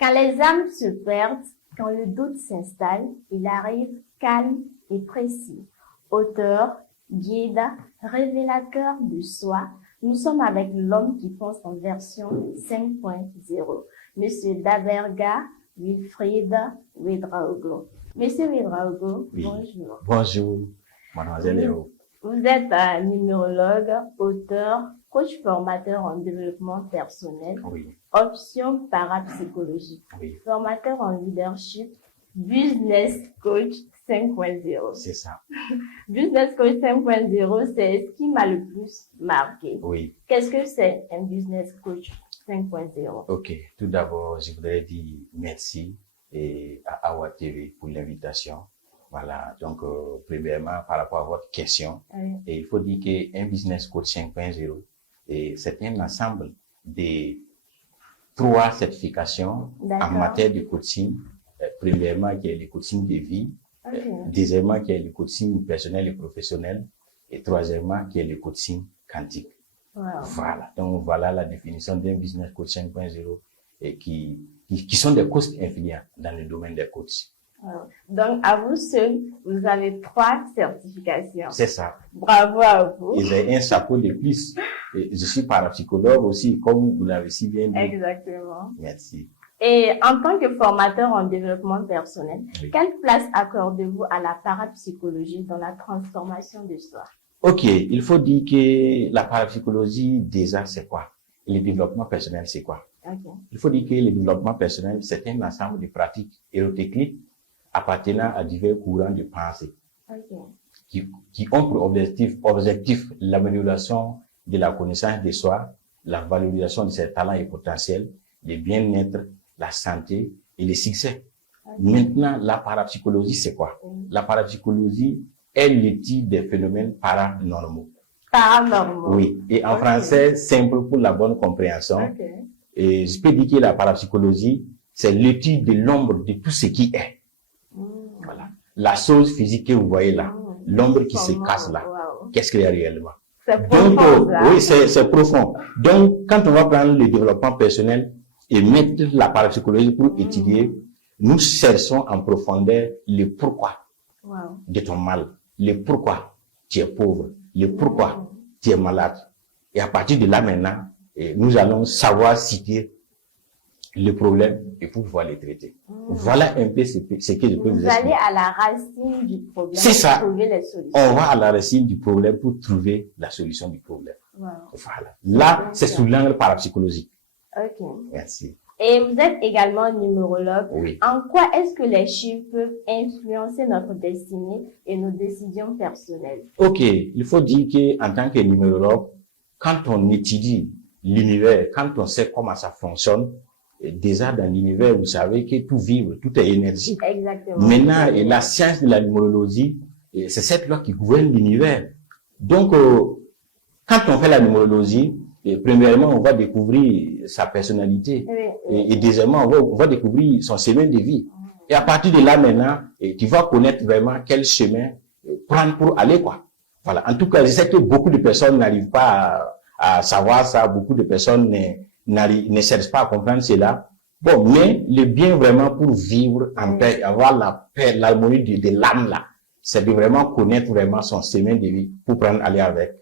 Quand les âmes se perdent, quand le doute s'installe, il arrive calme et précis. Auteur, guide, révélateur de soi, nous sommes avec l'homme qui pense en version 5.0. Monsieur Daberga Wilfried Ouedraogo. Monsieur Ouedraogo, Oui. bonjour. Bonjour, mademoiselle Léo. Vous êtes un numérologue, auteur, coach formateur en développement personnel, Oui, option parapsychologie, oui, formateur en leadership, business coach 5.0. c'est ça. Business coach 5.0, c'est ce qui m'a le plus marqué. Oui, Qu'est-ce que c'est un business coach 5.0? ok. Tout d'abord, je voudrais dire merci à Awa TV pour l'invitation. Voilà, donc, premièrement, par rapport à votre question, Oui. et il faut dire qu'un business coach 5.0, c'est un ensemble de 3 certifications en D'accord. matière de coaching. Premièrement, qui est le coaching de vie. Ok. Deuxièmement, qui est le coaching personnel et professionnel. Et troisièmement, qui est le coaching quantique. Wow. Voilà. Donc, voilà la définition d'un business coach 5.0 et qui sont des coachs influents dans le domaine des coachs. Wow. Donc, à vous seul, vous avez 3 certifications. C'est ça. Bravo à vous. Et j'ai un chapeau de plus. Et je suis parapsychologue aussi, comme vous l'avez si bien dit. Exactement. Merci. Et en tant que formateur en développement personnel, Oui. quelle place accordez-vous à la parapsychologie dans la transformation de soi? Ok, il faut dire que la parapsychologie, déjà, c'est quoi? Le développement personnel, c'est quoi? Ok. Il faut dire que le développement personnel, c'est un ensemble de pratiques hétérocycliques appartenant à divers courants de pensée Ok. qui ont pour objectif l'amélioration de la connaissance de soi, la valorisation de ses talents et potentiels, le bien-être, la santé et le succès. Ok. Maintenant, la parapsychologie, c'est quoi? Oui. La parapsychologie est l'étude des phénomènes paranormaux. Paranormal. Oui. Et en Ok. français, simple pour la bonne compréhension. Ok. Et je peux dire que la parapsychologie, c'est l'étude de l'ombre de tout ce qui est. Mm. Voilà. La chose physique que vous voyez là, Mm. l'ombre qui se Comment? casse là, Wow. qu'est-ce qu'il y a réellement? C'est Donc, profond, ça. oui, c'est profond. Donc, quand on va prendre le développement personnel et mettre la parapsychologie pour étudier, nous cherchons en profondeur le pourquoi Wow. de ton mal, le pourquoi tu es pauvre, le pourquoi tu es malade. Et à partir de là maintenant, nous allons savoir citer le problème et pour pouvoir les traiter. Voilà un peu ce que je peux vous Vous allez expliquer. à la racine du problème C'est ça. pour trouver les solutions. On va à la racine du problème pour trouver la solution du problème. Wow. Voilà. Là, c'est sous l'angle parapsychologique. Ok. Merci. Et vous êtes également numérologue. Oui. En quoi est-ce que les chiffres peuvent influencer notre destinée et nos décisions personnelles? Ok, il faut dire que en tant que numérologue, quand on étudie l'univers, quand on sait comment ça fonctionne, déjà dans l'univers, vous savez que tout vibre, tout est énergie. Exactement. Maintenant, et la science de la numérologie, c'est cette loi qui gouverne l'univers. Donc, quand on fait la numérologie, premièrement, on va découvrir sa personnalité. Oui. Et deuxièmement, on va découvrir son chemin de vie. Et à partir de là, maintenant, tu vas connaître vraiment quel chemin prendre pour aller, quoi. Voilà. En tout cas, je sais que beaucoup de personnes n'arrivent pas à savoir ça. Beaucoup de personnes ne cherchent pas à comprendre cela. Bon, mais le bien vraiment pour vivre en paix, avoir la paix, l'harmonie de l'âme là, c'est de vraiment connaître vraiment son chemin de vie pour prendre aller avec.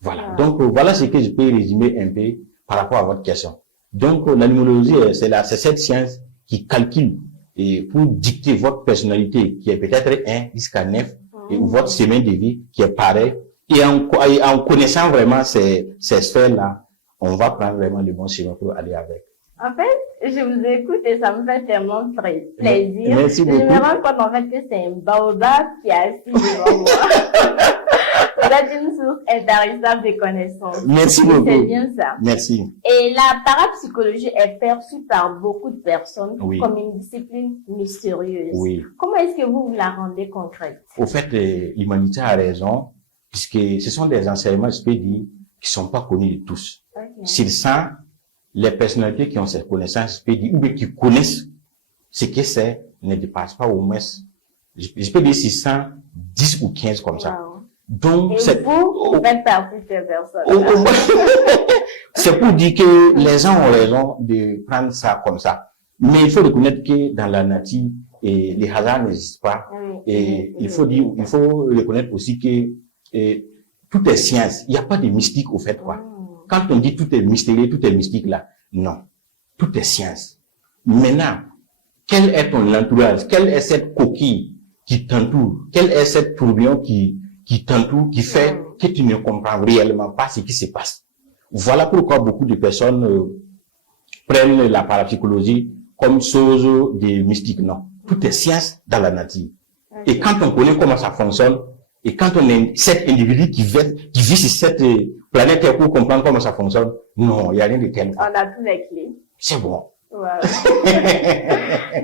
Voilà. Donc, voilà ce que je peux résumer un peu par rapport à votre question. Donc, la numérologie, c'est cette science qui calcule et pour dicter votre personnalité qui est peut-être 1 jusqu'à 9 et ou votre chemin de vie qui est pareil. Et en connaissant vraiment ces sphères-là, on va prendre vraiment le bon chemin pour aller avec. En fait, je vous écoute et ça me fait tellement plaisir. Merci beaucoup. Je me rends compte en fait que c'est un baobab qui est assis devant moi. Vous êtes une source intarissable de connaissances. Merci C'est beaucoup. bien ça. Merci. Et la parapsychologie est perçue par beaucoup de personnes Oui. comme une discipline mystérieuse. Oui. Comment est-ce que vous la rendez concrète? Au fait, l'humanité a raison, puisque ce sont des enseignements, je peux dire, qui sont pas connus de tous. Okay. S'ils sentent les personnalités qui ont cette connaissance, je peux dire, ou bien qui connaissent ce que c'est, ne dépassent pas au moins, je peux dire 600, 10 ou 15 comme ça. Wow. Donc, Et c'est, vous faites partie de ces personnes. c'est pour dire que les gens ont raison de prendre ça comme ça. Mais il faut reconnaître que dans la nature, les hasards n'existent pas. Et il faut reconnaître aussi que tout est science. Il n'y a pas de mystique au fait, quoi. Quand on dit tout est mystérieux, tout est mystique là, non. Tout est science. Maintenant, quel est ton entourage? Quelle est cette coquille qui t'entoure? Quel est cette tourbillon qui t'entoure, qui fait que tu ne comprends réellement pas ce qui se passe? Voilà pourquoi beaucoup de personnes prennent la parapsychologie comme chose de mystique. Non. Tout est science dans la nature. Et quand on connaît comment ça fonctionne, et quand on est cet individu qui vit sur cette planète Terre pour comprendre comment ça fonctionne, non, il n'y a rien de tel. On a tous les clés. C'est bon. Voilà.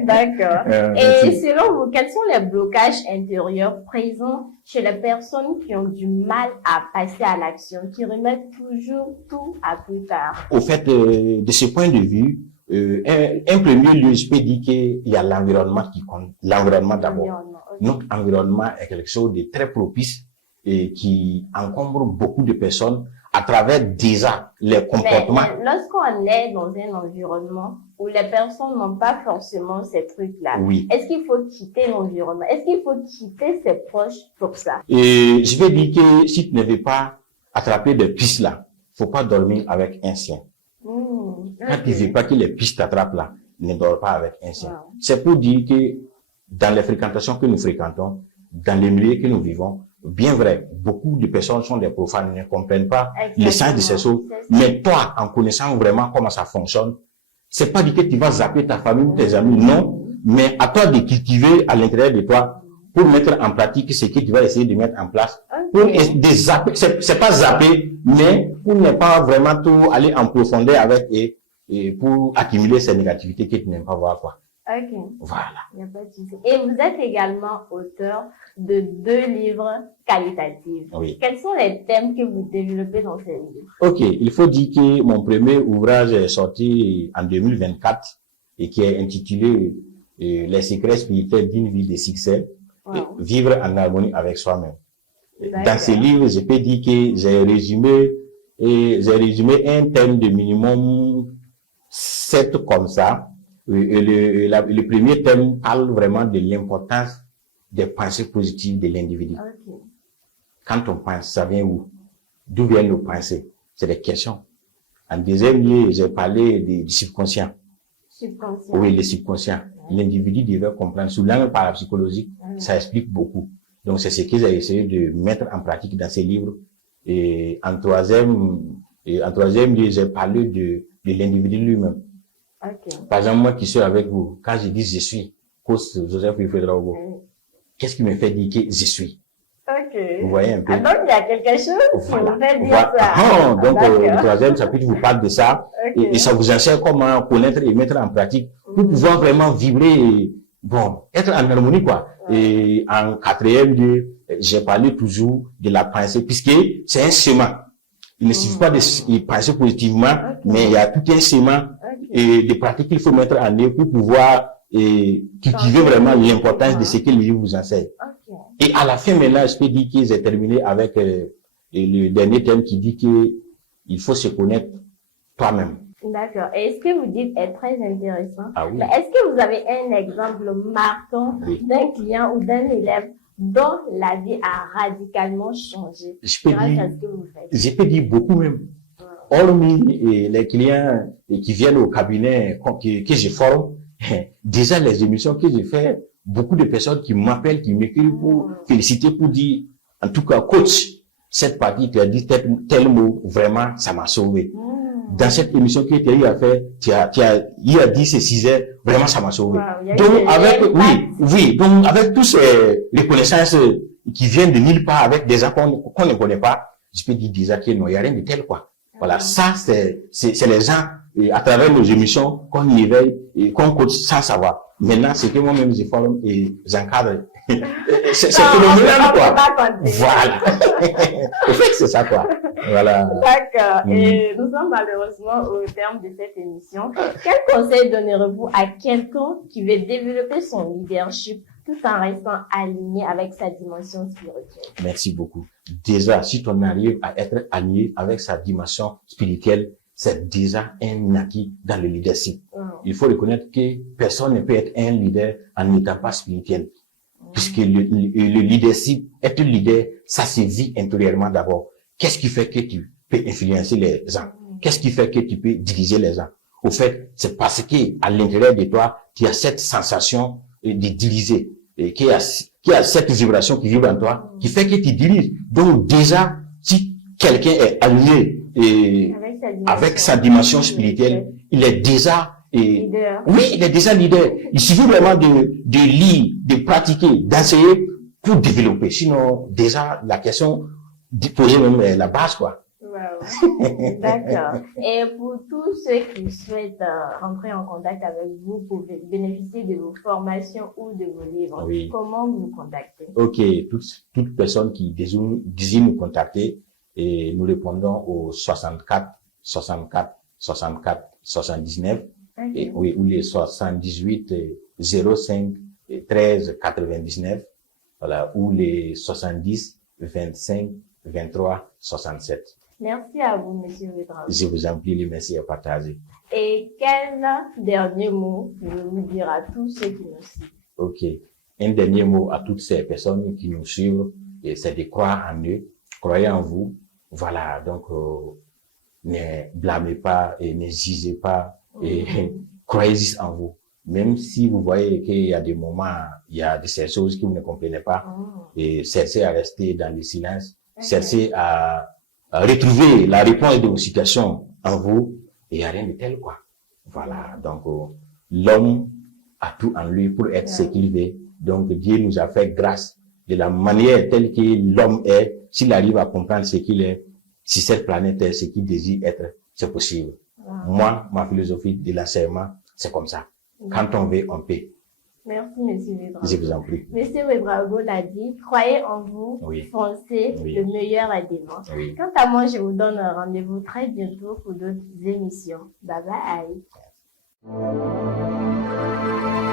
D'accord. Et selon vous, quels sont les blocages intérieurs présents chez les personnes qui ont du mal à passer à l'action, qui remettent toujours tout à plus tard? Au fait, de ce point de vue, un premier lieu, je peux dire qu'il y a l'environnement qui compte. L'environnement d'abord. Notre environnement est quelque chose de très propice et qui encombre beaucoup de personnes à travers déjà les comportements. Mais lorsqu'on est dans un environnement où les personnes n'ont pas forcément ces trucs-là, oui. Est-ce qu'il faut quitter l'environnement? Est-ce qu'il faut quitter ses proches pour ça? Et je vais dire que si tu ne veux pas attraper des pistes là, faut pas dormir avec un chien. Quand tu ne veux pas que les pistes t'attrapent là, ne dors pas avec un chien. Wow. C'est pour dire que dans les fréquentations que nous fréquentons, dans les milieux que nous vivons, bien vrai, beaucoup de personnes sont des profanes, ne comprennent pas l'essence de ces choses. Mais toi, en connaissant vraiment comment ça fonctionne, c'est pas dit que tu vas zapper ta famille ou tes amis, non. Mais à toi de cultiver à l'intérieur de toi pour mettre en pratique ce que tu vas essayer de mettre en place. Pour zapper, c'est pas zapper, mais pour ne pas vraiment tout aller en profondeur avec et pour accumuler ces négativités que tu n'aimes pas voir, quoi. Ok. Voilà. Il n'y a pas de souci. Et vous êtes également auteur de 2 livres qualitatifs. Oui. Quels sont les thèmes que vous développez dans ces livres? Ok. Il faut dire que mon premier ouvrage est sorti en 2024 et qui est intitulé Les secrets spirituels d'une vie de succès, vivre en harmonie avec soi-même. Dans ce livre, je peux dire que j'ai résumé un thème de minimum 7 comme ça. Le premier thème parle vraiment de l'importance des pensées positives de l'individu. Okay. Quand on pense, ça vient où? D'où viennent nos pensées? C'est des questions. En deuxième lieu, j'ai parlé du subconscient. Subconscient. Oui, le subconscient. L'individu devait comprendre. Sous l'angle parapsychologique, ça explique beaucoup. Donc, c'est ce que j'ai essayé de mettre en pratique dans ces livres. Et en troisième lieu, j'ai parlé de l'individu lui-même. Okay. Par exemple, moi qui suis avec vous, quand je dis je suis, coach Joseph Ifedraogo, qu'est-ce qui me fait dire que je suis? Ok. Vous voyez un peu? Ah, donc il y a quelque chose qui vous fait dire ça. Ah, donc le troisième chapitre vous parle de ça et ça vous enseigne comment connaître et mettre en pratique pour pouvoir vraiment vibrer, bon, être en harmonie quoi. Et en quatrième lieu, j'ai parlé toujours de la pensée puisque c'est un chemin. Il ne suffit pas de penser positivement, mais il y a tout un chemin et des pratiques qu'il faut mettre en œuvre pour pouvoir cultiver vraiment l'importance de ce que le livre vous enseigne. Et à la fin, maintenant, je peux dire que j'ai terminé avec le dernier thème qui dit que il faut se connaître toi-même. D'accord. Et ce que vous dites est très intéressant. Ah oui. Mais est-ce que vous avez un exemple marquant d'un client ou d'un élève dont la vie a radicalement changé grâce à ce que vous faites? Je peux dire beaucoup même. Hormis les clients qui viennent au cabinet que je forme, déjà les émissions que je fais, beaucoup de personnes qui m'appellent, qui m'écrivent pour féliciter, pour dire, en tout cas, coach, cette partie, tu as dit tel mot, vraiment, ça m'a sauvé. Dans cette émission que tu as eu à faire, il a dit ces 6 heures, vraiment, ça m'a sauvé. Donc, avec tous ces reconnaissances qui viennent de nulle part, avec des gens qu'on ne connaît pas, je peux dire déjà qu'il n'y a rien de tel, quoi. Voilà, ça, c'est les gens, à travers nos émissions, qu'on éveille et qu'on coach sans savoir. Maintenant, c'est que moi-même, je forme et j'encadre. C'est phénoménal, quoi. Voilà. Au fait, c'est ça, quoi. Voilà. D'accord. Et nous sommes malheureusement au terme de cette émission. Quel conseil donnerez-vous à quelqu'un qui veut développer son leadership tout en restant aligné avec sa dimension spirituelle? Merci beaucoup. Déjà, si on arrive à être aligné avec sa dimension spirituelle, c'est déjà un acquis dans le leadership. Il faut reconnaître que personne ne peut être un leader en n'étant pas spirituel. Puisque le leadership, être leader, ça se vit intérieurement d'abord. Qu'est-ce qui fait que tu peux influencer les gens? Qu'est-ce qui fait que tu peux diriger les gens? Au fait, c'est parce que à l'intérieur de toi, tu as cette sensation de diriger, et qu'il y a cette vibration qui vibre en toi, qui fait que tu diriges. Donc déjà, si quelqu'un est aligné avec sa dimension spirituelle, il est déjà leader. oui, il est déjà leader. Il suffit vraiment de lire, de pratiquer, d'enseigner pour développer. Sinon, déjà, la question posée même est la base, quoi. Wow. D'accord. Et pour tous ceux qui souhaitent rentrer en contact avec vous pour bénéficier de vos formations ou de vos livres, Oui. comment vous contacter? Ok, toute personne qui désire nous contacter, et nous répondons au 64 64 64 79. Okay. Et, oui, ou les 78 05 13 99, voilà, ou les 70 25 23 67. Merci à vous, Monsieur Ouedraogo. Je vous en prie, les merci à partager. Et quel dernier mot vous dire à tous ceux qui nous suivent? Ok. Un dernier mot à toutes ces personnes qui nous suivent, c'est de croire en eux, croyez en vous. Voilà, donc, ne blâmez pas et ne jugez pas et croyez en vous. Même si vous voyez qu'il y a des moments, il y a ces choses que vous ne comprenez pas, et cherchez à rester dans le silence, cherchez à retrouver la réponse de vos situations en vous, et il n'y a rien de tel, quoi. Voilà, donc l'homme a tout en lui pour être ce qu'il veut. Donc Dieu nous a fait grâce de la manière telle que l'homme est. S'il arrive à comprendre ce qu'il est, si cette planète est ce qu'il désire être, c'est possible. Moi, ma philosophie de l'enseignement, c'est comme ça. Quand on veut, on peut. Merci, Monsieur Ouedraogo. Je vous en prie. Monsieur Ouedraogo l'a dit, croyez en vous, Oui. foncez, Oui. le meilleur est devant. Oui. Quant à moi, je vous donne un rendez-vous très bientôt pour d'autres émissions. Bye bye.